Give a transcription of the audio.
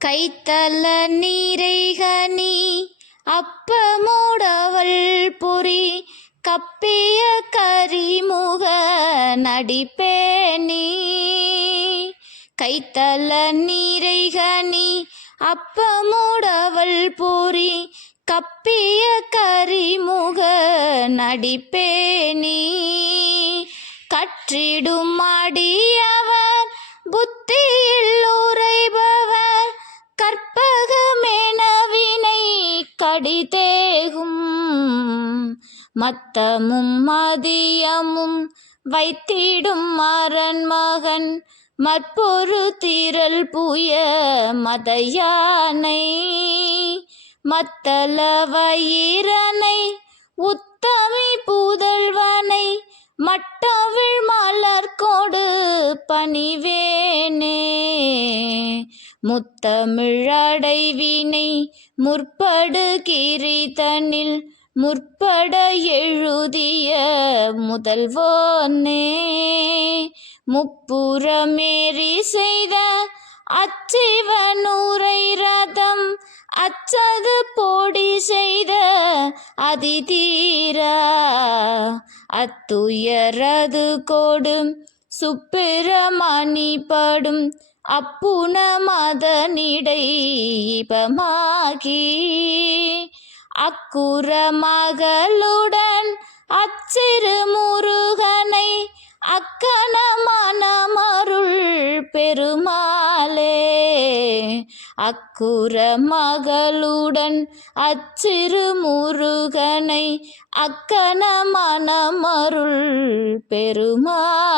கைத்தல நீரைகனி அப்பமோடவள் பொறி கப்பிய கரிமுக நடிப்பேணி கைத்தல நீரைகனி அப்பமோடவள் பொறி கப்பிய கரிமுக நடிப்பேணி கற்றிடும் அடியவர் கடிதேகும் மத்தமும் மதியமும் வைத்திடும் மரண்மகன் மற்பொரு திரள் புய மதயானை. மத்தள வயிரனை உத்தமி புதல்வனை மட்டவிழ் மலர்கோடு பணிவேனே. முத்தமிழடைவினை முற்படு கிரிதனில் முற்பட எழுதிய முதல்வோனே. முப்புறமேறி செய்த அச்சிவனூரை ரதம் அச்சது போடி செய்த அதிதீரா. அத்துயரது கோடும் சுப்பிரமணி படும் அப்புன மதனிடை இபமாகி அக்குற மகளுடன் அச்சிறு முருகனை அக்கன மனமருள் பெருமாளே. அக்குற மகளுடன் அச்சிறு முருகனை அக்கன மனமருள் பெருமாளே.